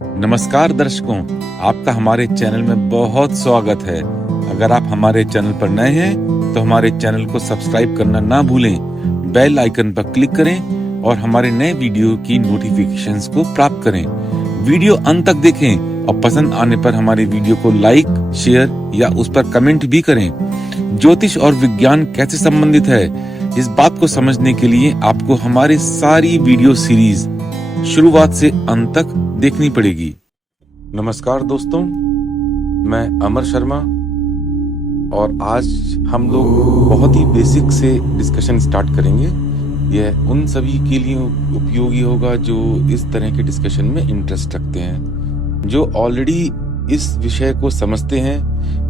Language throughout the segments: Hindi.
नमस्कार दर्शकों, आपका हमारे चैनल में बहुत स्वागत है। अगर आप हमारे चैनल पर नए हैं तो हमारे चैनल को सब्सक्राइब करना ना भूलें। बेल आइकन पर क्लिक करें और हमारे नए वीडियो की नोटिफिकेशंस को प्राप्त करें। वीडियो अंत तक देखें और पसंद आने पर हमारे वीडियो को लाइक, शेयर या उस पर कमेंट भी करें। ज्योतिष और विज्ञान कैसे संबंधित है, इस बात को समझने के लिए आपको हमारी सारी वीडियो सीरीज शुरुआत से अंत तक देखनी पड़ेगी। नमस्कार दोस्तों, मैं अमर शर्मा और आज हम लोग बहुत ही बेसिक से डिस्कशन स्टार्ट करेंगे। यह उन सभी के लिए उपयोगी होगा जो इस तरह के डिस्कशन में इंटरेस्ट रखते हैं। जो ऑलरेडी इस विषय को समझते हैं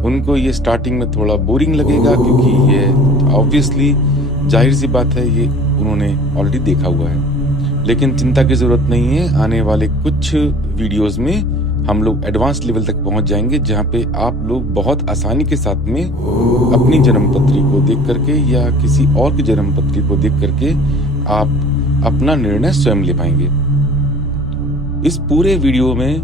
उनको ये स्टार्टिंग में थोड़ा बोरिंग लगेगा, क्योंकि ये ऑब्वियसली जाहिर सी बात है, ये उन्होंने ऑलरेडी देखा हुआ है। लेकिन चिंता की जरूरत नहीं है, आने वाले कुछ वीडियोस में हम लोग एडवांस लेवल तक पहुंच जाएंगे, जहां पे आप लोग बहुत आसानी के साथ में अपनी जन्मपत्री को देख करके या किसी और की जन्मपत्री को देख करके आप अपना निर्णय स्वयं ले पाएंगे। इस पूरे वीडियो में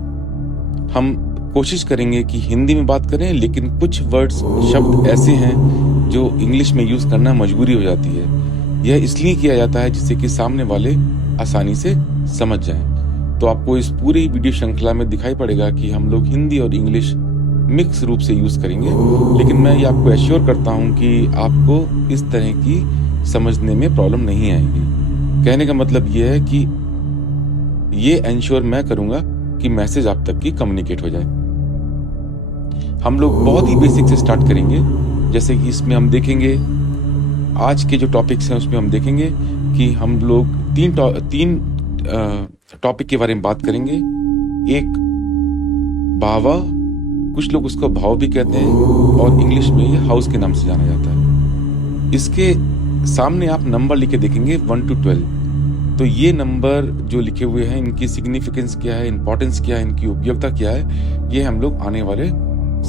हम कोशिश करेंगे कि हिंदी में बात करें, लेकिन कुछ वर्ड्स, शब्द ऐसे हैं जो इंग्लिश में यूज करना मजबूरी हो जाती है। यह इसलिए किया जाता है जिससे कि सामने वाले आसानी से समझ जाएं। तो आपको इस पूरी वीडियो श्रृंखला में दिखाई पड़ेगा कि हम लोग हिंदी और इंग्लिश मिक्स रूप से यूज करेंगे, लेकिन मैं ये आपको एश्योर करता हूं कि आपको इस तरह की समझने में प्रॉब्लम नहीं आएगी। कहने का मतलब ये है कि ये एंश्योर मैं करूंगा कि मैसेज आप तक की कम्युनिकेट हो जाए। हम लोग बहुत ही बेसिक से स्टार्ट करेंगे, जैसे कि इसमें हम देखेंगे आज के जो टॉपिक्स हैं उसमें हम देखेंगे कि हम लोग तीन टॉपिक के बारे में बात करेंगे। एक भावा, कुछ लोग उसको भाव भी कहते हैं, और इंग्लिश में ये हाउस के नाम से जाना जाता है। इसके सामने आप नंबर लिखे देखेंगे 1 to 12। तो ये नंबर जो लिखे हुए हैं, इनकी सिग्निफिकेंस क्या है, इंपॉर्टेंस क्या है, इनकी उपयोगिता क्या है, ये हम लोग आने वाले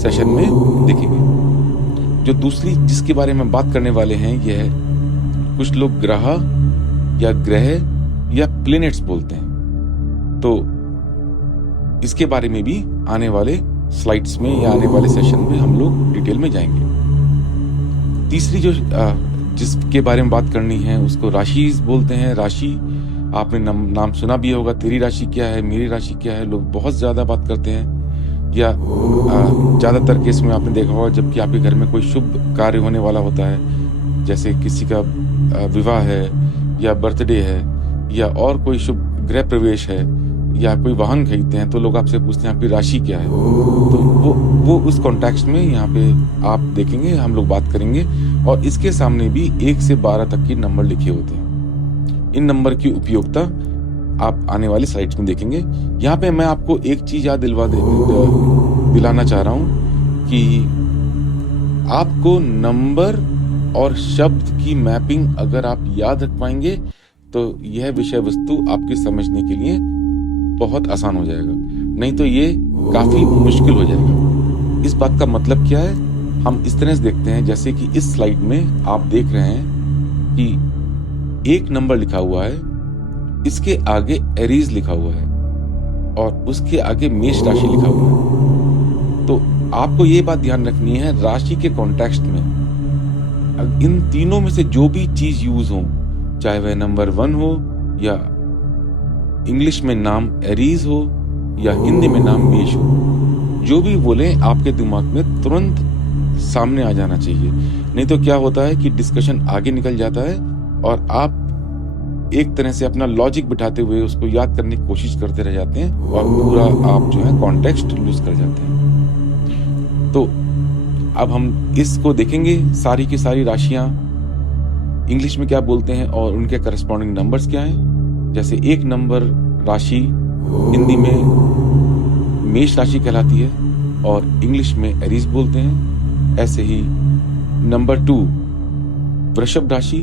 सेशन में देखेंगे। जो दूसरी जिसके बारे में बात करने वाले हैं, यह है कुछ लोग ग्रह या ग्रह या प्लैनेट्स बोलते हैं। तो इसके बारे में भी आने वाले स्लाइड्स में या आने वाले सेशन में हम लोग डिटेल में जाएंगे। तीसरी जो जिसके बारे में बात करनी है उसको राशि बोलते हैं। राशि आपने नाम सुना भी होगा। तेरी राशि क्या है, मेरी राशि क्या है, लोग बहुत ज्यादा बात करते हैं। या ज्यादातर केस में आपने देखा होगा जबकि आपके घर में कोई शुभ कार्य होने वाला होता है, जैसे किसी का विवाह है या बर्थडे है या और कोई शुभ गृह प्रवेश है या कोई वाहन खरीदते हैं, तो लोग आपसे पूछते हैं आपकी राशि क्या है। तो वो उस कॉन्टेक्स्ट में यहाँ पे आप देखेंगे, हम लोग बात करेंगे। और इसके सामने भी 1 से 12 तक के नंबर लिखे होते हैं। इन नंबर की उपयोगिता आप आने वाले स्लाइड्स में देखेंगे। यहाँ पे मैं आपको एक चीज याद दिलाना चाह रहा हूँ कि आपको नंबर और शब्द की मैपिंग अगर आप याद रख पाएंगे तो यह विषय वस्तु आपके समझने के लिए बहुत आसान हो जाएगा, नहीं तो ये काफी मुश्किल हो जाएगा। इस बात का मतलब क्या है, हम इस तरह से देखते हैं, जैसे कि इस स्लाइड में आप देख रहे हैं कि एक नंबर लिखा हुआ है, इसके आगे एरीज लिखा हुआ है और उसके आगे मेष राशि लिखा हुआ है। तो आपको ये बात ध्यान रखनी है, राशि के कॉन्टेक्स्ट में इन तीनों में से जो भी चीज यूज हो, चाहे वह नंबर 1 हो या इंग्लिश में नाम एरीज हो या हिंदी में नाम मेष हो, जो भी बोले आपके दिमाग में तुरंत सामने आ जाना चाहिए। नहीं तो क्या होता है कि डिस्कशन आगे निकल जाता है और आप एक तरह से अपना लॉजिक बिठाते हुए उसको याद करने की कोशिश करते रह जाते हैं और पूरा आप जो है कॉन्टेक्स्ट लूज कर जाते हैं। तो अब हम इसको देखेंगे, सारी की सारी राशियां इंग्लिश में क्या बोलते हैं और उनके करस्पॉन्डिंग नंबर्स क्या हैं। जैसे एक नंबर राशि हिंदी में मेष राशि कहलाती है और इंग्लिश में एरीज बोलते हैं। ऐसे ही नंबर 2 वृषभ राशि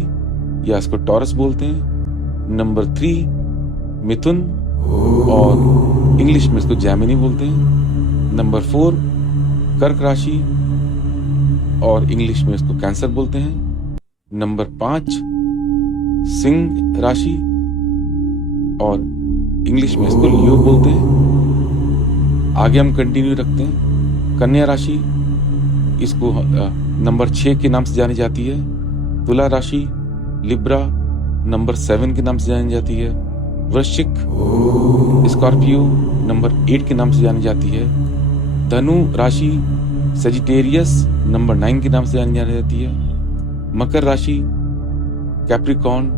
या इसको टॉरस बोलते हैं। नंबर 3 मिथुन और इंग्लिश में इसको जैमिनी बोलते हैं। नंबर 4 कर्क राशि और इंग्लिश में इसको कैंसर बोलते हैं। नंबर 5 सिंह राशि और इंग्लिश में इसको लियो बोलते हैं। आगे हम कंटिन्यू रखते हैं। कन्या राशि, इसको नंबर 6 के नाम से जानी जाती है। तुला राशि, लिब्रा नंबर 7 के नाम से जानी जाती है। वृश्चिक, स्कॉर्पियो नंबर 8 के नाम से जानी जाती है। धनु राशि, सेजिटेरियस नंबर 9 के नाम से जानी जाती है। मकर राशि, कैप्रिकॉर्न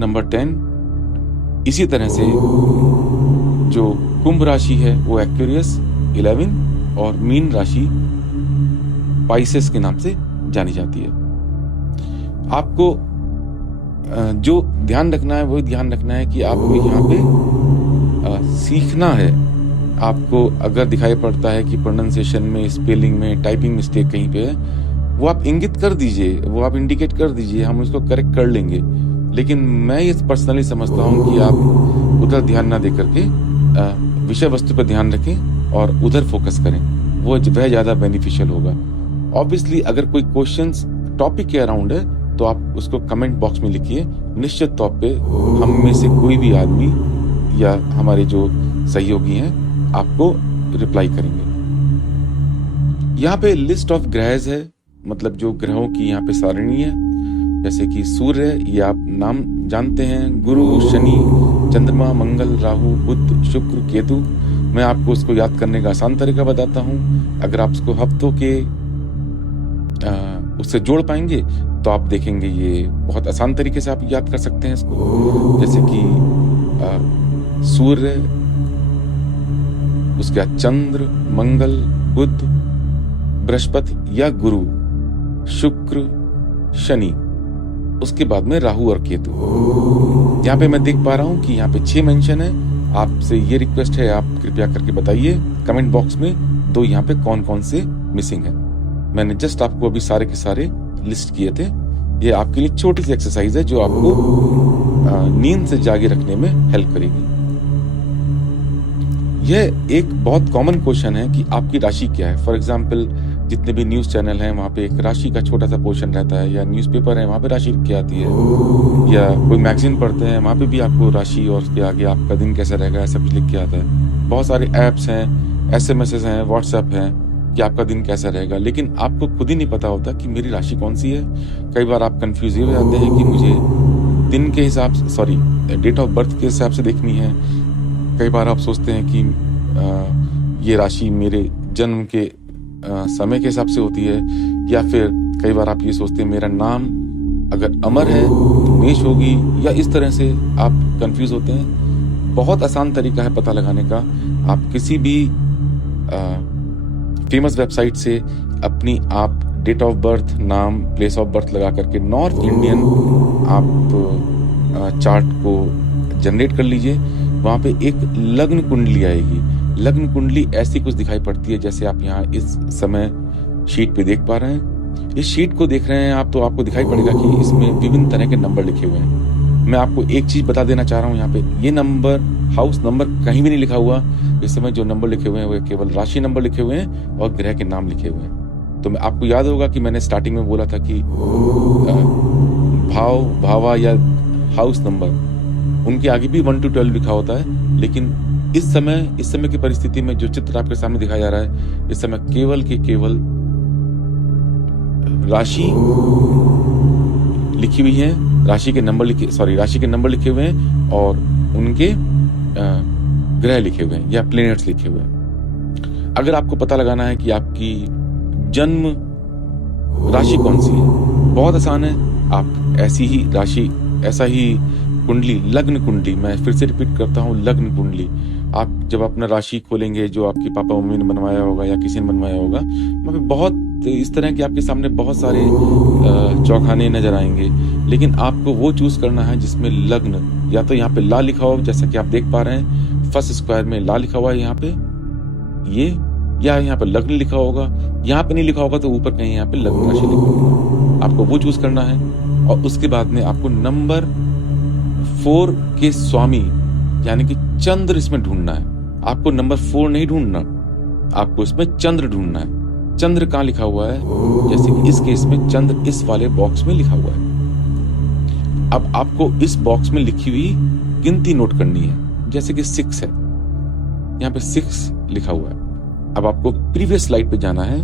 नंबर 10। इसी तरह से जो कुंभ राशि है वो एक्वेरियस 11 और मीन राशि पाइसेस के नाम से जानी जाती है। आपको जो ध्यान रखना है वो ध्यान रखना है कि आपको यहाँ पे सीखना है। आपको अगर दिखाई पड़ता है कि प्रोनाउंसिएशन में, स्पेलिंग में, टाइपिंग मिस्टेक कहीं पे है, वो आप इंगित कर दीजिए, वो आप इंडिकेट कर दीजिए, हम उसको करेक्ट कर लेंगे। लेकिन मैं ये पर्सनली समझता हूँ कि आप उधर ध्यान ना दे करके विषय वस्तु पर ध्यान रखें और उधर फोकस करें, वह ज़्यादा बेनिफिशियल होगा। ऑब्वियसली अगर कोई क्वेश्चंस टॉपिक के अराउंड है तो आप उसको कमेंट बॉक्स में लिखिए। निश्चित तौर पे हम में से कोई भी आदमी या हमारे जो सहयोगी हैं आपको रिप्लाई करेंगे। यहाँ पे लिस्ट ऑफ ग्रहज है, मतलब जो ग्रहों की यहाँ पे सारणी है। जैसे कि सूर्य, ये आप नाम जानते हैं, गुरु, शनि, चंद्रमा, मंगल, राहु, बुध, शुक्र, केतु। मैं आपको उसको याद करने का आसान तरीका बताता हूँ। अगर आप उसको हफ्तों के उससे जोड़ पाएंगे तो आप देखेंगे ये बहुत आसान तरीके से आप याद कर सकते हैं इसको। जैसे कि सूर्य, उसके बाद चंद्र, मंगल, बुध, बृहस्पति या गुरु, शुक्र, शनि, उसके बाद में राहु और केतु। यहाँ पे मैं देख पा रहा हूँ कि यहाँ पे 6 मेंशन है। आपसे ये रिक्वेस्ट है, आप कृपया करके बताइए कमेंट बॉक्स में दो यहाँ पे कौन कौन से मिसिंग है। मैंने जस्ट आपको अभी सारे के सारे लिस्ट किए थे। ये आपके लिए छोटी सी एक्सरसाइज है जो आपको नींद से जागे रखने में हेल्प करेगी। यह एक बहुत कॉमन क्वेश्चन है कि आपकी राशि क्या है। फॉर एग्जाम्पल, जितने भी न्यूज चैनल हैं वहाँ पे एक राशि का छोटा सा पोर्शन रहता है, या न्यूज़पेपर है वहाँ पे राशि क्या आती है, या कोई मैगजीन पढ़ते हैं वहाँ पे भी आपको राशि और उसके आगे आपका दिन कैसा रहेगा ऐसा कुछ लिख के आता है। बहुत सारे ऐप्स हैं, SMS हैं, व्हाट्सएप हैं कि आपका दिन कैसा रहेगा, लेकिन आपको खुद ही नहीं पता होता कि मेरी राशि कौन सी है। कई बार आप कंफ्यूज हो जाते हैं कि मुझे दिन के हिसाब से, डेट ऑफ बर्थ के हिसाब से देखनी है। कई बार आप सोचते हैं कि ये राशि मेरे जन्म के समय के हिसाब से होती है, या फिर कई बार आप ये सोचते हैं मेरा नाम अगर अमर है तो मेष होगी, या इस तरह से आप कंफ्यूज होते हैं। बहुत आसान तरीका है पता लगाने का। आप किसी भी फेमस वेबसाइट से अपनी आप डेट ऑफ बर्थ, नाम, प्लेस ऑफ बर्थ लगा करके नॉर्थ इंडियन आप चार्ट को जनरेट कर लीजिए। वहाँ पे एक लग्न कुंडली आएगी। लग्न कुंडली ऐसी कुछ दिखाई पड़ती है जैसे आप यहाँ इस समय शीट पे देख पा रहे हैं। इस शीट को देख रहे हैं आप तो आपको दिखाई पड़ेगा कि इसमें विभिन्न तरह के नंबर लिखे हुए हैं। मैं आपको एक चीज बता देना चाह रहा हूँ, यहाँ पे ये नंबर, हाउस नंबर कहीं भी नहीं लिखा हुआ। इस समय जो नंबर लिखे हुए हैं वो केवल राशि नंबर लिखे हुए हैं और ग्रह के नाम लिखे हुए हैं। तो मैं आपको याद होगा कि मैंने स्टार्टिंग में बोला था कि भाव, भावा या हाउस नंबर, उनके आगे भी 1 to 12 लिखा होता है। लेकिन इस समय की परिस्थिति में जो चित्र आपके सामने दिखाया जा रहा है, इस समय केवल के केवल राशि लिखी हुई है, राशि के नंबर लिखे हुए हैं और उनके ग्रह लिखे हुए हैं या प्लैनेट्स लिखे हुए हैं। अगर आपको पता लगाना है कि आपकी जन्म राशि कौन सी है, बहुत आसान है। आप ऐसी ही राशि, ऐसा ही कुंडली, लग्न कुंडली, मैं फिर से रिपीट करता हूँ, लग्न कुंडली। आप जब अपना राशि खोलेंगे, जो आपके पापा मम्मी ने बनवाया होगा या किसी ने बनवाया होगा, वहाँ पे बहुत इस तरह के आपके सामने बहुत सारे चौखाने नजर आएंगे। लेकिन आपको वो चूज करना है जिसमें लग्न, या तो यहाँ पे ला लिखा हो जैसा कि आप देख पा रहे हैं, फर्स्ट स्क्वायर में ला लिखा हुआ है यहाँ पे ये, या यहाँ पे लग्न लिखा होगा। यहाँ पे नहीं लिखा होगा तो ऊपर कहीं यहाँ पे लग्न राशि लिखा होगा। आपको वो चूज करना है और उसके बाद में आपको नंबर 4 के स्वामी यानी कि चंद्र इसमें ढूंढना है। आपको नंबर 4 नहीं ढूंढना, आपको इसमें चंद्र ढूंढना है। चंद्र कहाँ लिखा हुआ है, जैसे कि इस केस में चंद्र इस वाले बॉक्स में लिखा हुआ है। अब आपको इस बॉक्स में लिखी हुई गिनती नोट करनी है। जैसे कि 6 है, यहाँ पे 6 लिखा हुआ है। अब आपको प्रीवियस स्लाइड पे जाना है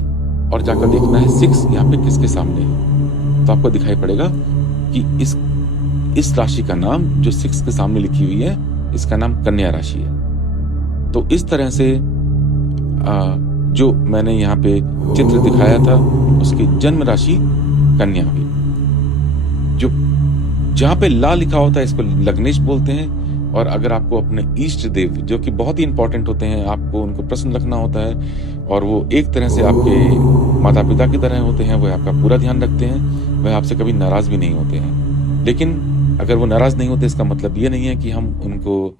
और जाकर देखना है 6 यहाँ पे किसके सामने है। तो आपको दिखाई पड़ेगा कि इस राशि का नाम जो 6 के सामने लिखी हुई है, इसका नाम कन्या राशि है। तो इस तरह से जो मैंने यहाँ पे चित्र दिखाया था उसकी जन्म राशि कन्या हुई। जो जहां पे ला लिखा होता है इसको लग्नेश बोलते हैं। और अगर आपको अपने इष्ट देव जो कि बहुत ही इंपॉर्टेंट होते हैं, आपको उनको प्रसन्न रखना होता है और वो एक तरह से आपके माता पिता की तरह होते हैं, वह आपका पूरा ध्यान रखते हैं, वह आपसे कभी नाराज भी नहीं होते हैं। लेकिन अगर वो नाराज नहीं होते इसका मतलब ये नहीं है कि हम उनको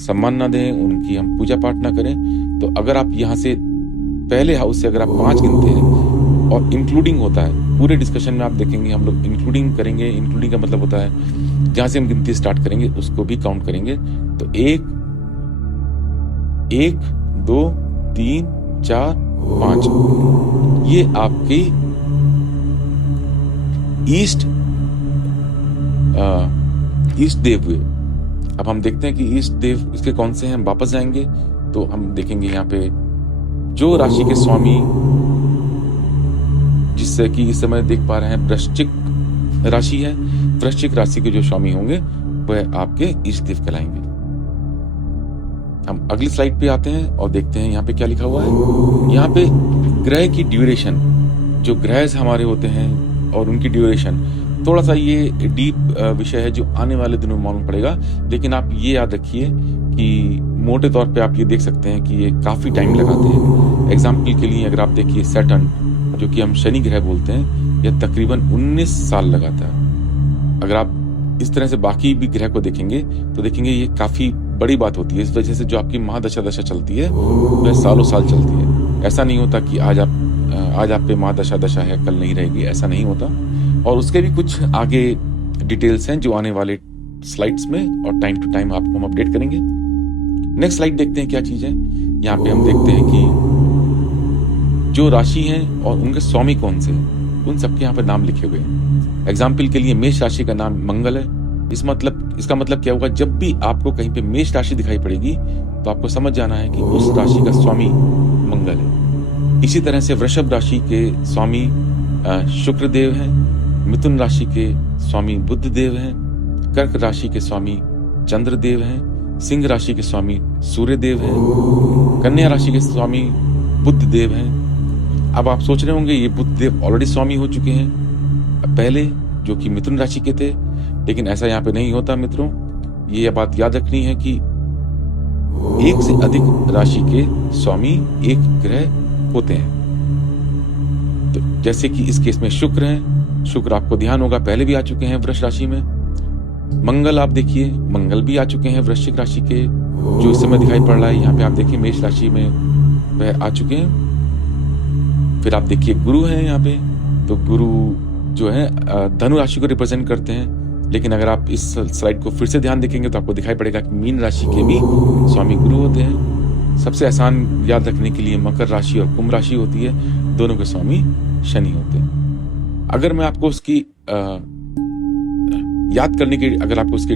सम्मान ना दें, उनकी हम पूजा पाठ ना करें। तो अगर आप यहाँ से पहले हाउस से अगर आप 5 गिनते हैं और इंक्लूडिंग होता है, पूरे डिस्कशन में आप देखेंगे हम लोग इंक्लूडिंग करेंगे। इंक्लूडिंग का मतलब होता है जहां से हम गिनती स्टार्ट करेंगे उसको भी काउंट करेंगे। तो 1 2 3 4 5 ये आपकी ईस्ट देव हुए। अब हम देखते हैं कि ईस्ट देव इसके कौन से हैं। हम वापस जाएंगे तो हम देखेंगे यहाँ पे जो राशि के स्वामी, जिससे कि इस समय देख पा रहे हैं वृश्चिक राशि है, वृश्चिक राशि के जो स्वामी होंगे वह आपके इष्ट देव कहलाएंगे। हम अगली स्लाइड पे आते हैं और देखते हैं यहाँ पे क्या लिखा हुआ है। यहाँ पे ग्रह की ड्यूरेशन, जो ग्रह हमारे होते हैं और उनकी ड्यूरेशन, थोड़ा सा ये डीप विषय है जो आने वाले दिनों में मालूम पड़ेगा। लेकिन आप ये याद रखिए कि मोटे तौर पे आप ये देख सकते हैं कि ये काफी टाइम लगाते हैं। एग्जाम्पल के लिए अगर आप देखिए सैटर्न, जो कि हम शनि ग्रह बोलते हैं, यह तकरीबन 19 साल लगाता है। अगर आप इस तरह से बाकी भी ग्रह को देखेंगे तो देखेंगे ये काफी बड़ी बात होती है। इस वजह से जो आपकी महादशा दशा चलती है वह सालों साल चलती है। ऐसा नहीं होता कि आज आप पे महादशा दशा है कल नहीं रहेगी, ऐसा नहीं होता। और उसके भी कुछ आगे डिटेल्स हैं जो आने वाले स्लाइड्स में और टाइम टू टाइम आपको हम अपडेट करेंगे। नेक्स्ट स्लाइड देखते हैं क्या चीज है। यहाँ पे हम देखते हैं कि जो राशि है और उनके स्वामी कौन से हैं, उन सबके यहाँ पे नाम लिखे हुए हैं। एग्जाम्पल के लिए मेष राशि का नाम मंगल है। इसका मतलब क्या होगा, जब भी आपको कहीं पे मेष राशि दिखाई पड़ेगी तो आपको समझ जाना है कि उस राशि का स्वामी मंगल है। इसी तरह से वृषभ राशि के स्वामी शुक्र देव हैं, मिथुन राशि के स्वामी बुध देव हैं, कर्क राशि के स्वामी चंद्र देव हैं, सिंह राशि के स्वामी सूर्य देव हैं, कन्या राशि के स्वामी बुध देव हैं। अब आप सोच रहे होंगे ये बुध देव ऑलरेडी स्वामी हो चुके हैं पहले, जो कि मिथुन राशि के थे। लेकिन ऐसा यहाँ पे नहीं होता मित्रों। ये बात याद रखनी है कि एक से अधिक राशि के स्वामी एक ग्रह होते हैं। तो जैसे कि इस केस में शुक्र हैं, शुक्र आपको ध्यान होगा पहले भी आ चुके हैं वृष राशि में। मंगल आप देखिए, मंगल भी आ चुके हैं वृश्चिक राशि के, जो इस समय दिखाई पड़ रहा है। यहाँ पे आप देखिए मेष राशि में वह आ चुके हैं। फिर आप देखिए गुरु हैं यहाँ पे, तो गुरु जो है धनु राशि को रिप्रेजेंट करते हैं। लेकिन अगर आप इस स्लाइड को फिर से ध्यान देखेंगे तो आपको दिखाई पड़ेगा कि मीन राशि के भी स्वामी गुरु होते हैं। सबसे आसान याद रखने के लिए मकर राशि और कुंभ राशि होती है, दोनों के स्वामी शनि होते हैं। अगर मैं आपको उसकी याद करने की, अगर आपको उसके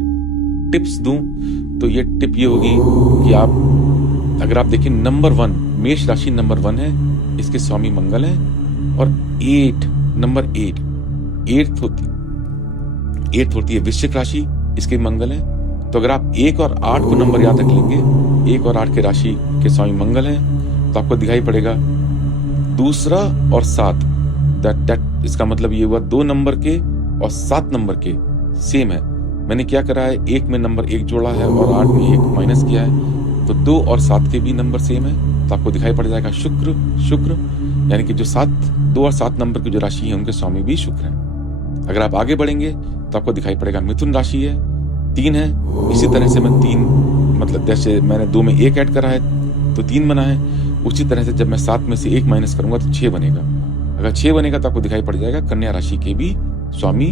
टिप्स दूं तो ये टिप ये होगी कि अगर आप देखिए नंबर 1 मेष राशि नंबर 1 है, इसके स्वामी मंगल है। और नंबर 8 होती है वृश्चिक राशि, इसके मंगल है। तो अगर आप 1 और 8 को नंबर याद रख लेंगे, 1 और 8 के राशि के स्वामी मंगल हैं, तो आपको दिखाई पड़ेगा 2 और 7। इसका मतलब ये हुआ 2 नंबर के और 7 नंबर के सेम है। मैंने क्या करा है, 1 में नंबर 1 जोड़ा है और 8 में 1 माइनस किया है, तो 2 और 7 के भी नंबर सेम है। तो आपको दिखाई पड़ जाएगा शुक्र, यानी कि जो 2 और 7 नंबर की जो राशि है उनके स्वामी भी शुक्र हैं। अगर आप आगे बढ़ेंगे तो आपको दिखाई पड़ेगा मिथुन राशि है, 3 है। इसी तरह से मैं 3 मतलब जैसे मैंने 2 में 1 ऐड करा है तो 3 बना है, उसी तरह से जब मैं 7 में से 1 माइनस करूंगा तो 6 बनेगा। अगर 6 बनेगा तो आपको दिखाई पड़ जाएगा कन्या राशि के भी स्वामी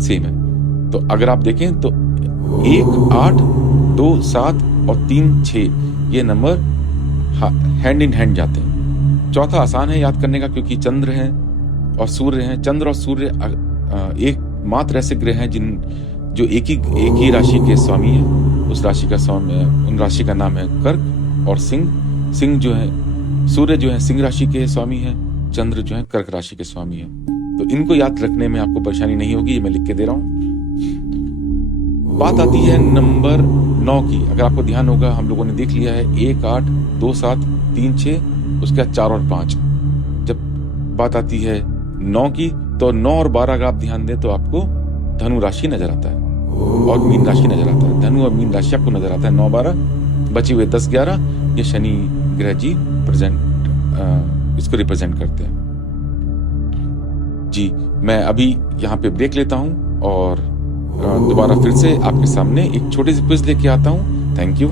सेम है। तो अगर आप देखें तो 1, 8, 2, 7 और 3, 6 ये नंबर हैंड इन हैंड जाते हैं। चौथा आसान है याद करने का, क्योंकि चंद्र है और सूर्य है। चंद्र और सूर्य एक मात्र ऐसे ग्रह हैं जो एक ही राशि के स्वामी है। उस राशि का स्वामी, उन राशि का नाम है कर्क और सिंह जो है सूर्य जो है सिंह राशि के स्वामी है, चंद्र जो है कर्क राशि के स्वामी है। तो इनको याद रखने में आपको परेशानी नहीं होगी, ये मैं लिख के दे रहा हूं। बात आती है नंबर 9 की। अगर आपको ध्यान होगा, हम लोगों ने देख लिया है 1, 8, 2, 7, 3, 6, उसके बाद 4 और 5। जब बात आती है 9 की, तो 9 और 12 अगर आप ध्यान दें तो आपको धनु राशि नजर आता है और मीन राशि नजर आता है। धनु और मीन राशि आपको नजर आता है 9, 12। बचे हुए 10, 11 ये शनि ग्रह जी इसको रिप्रेजेंट करते हैं जी। मैं अभी यहाँ पे ब्रेक लेता हूँ और दोबारा फिर से आपके सामने एक छोटी सी क्विज लेके आता हूँ। Thank you.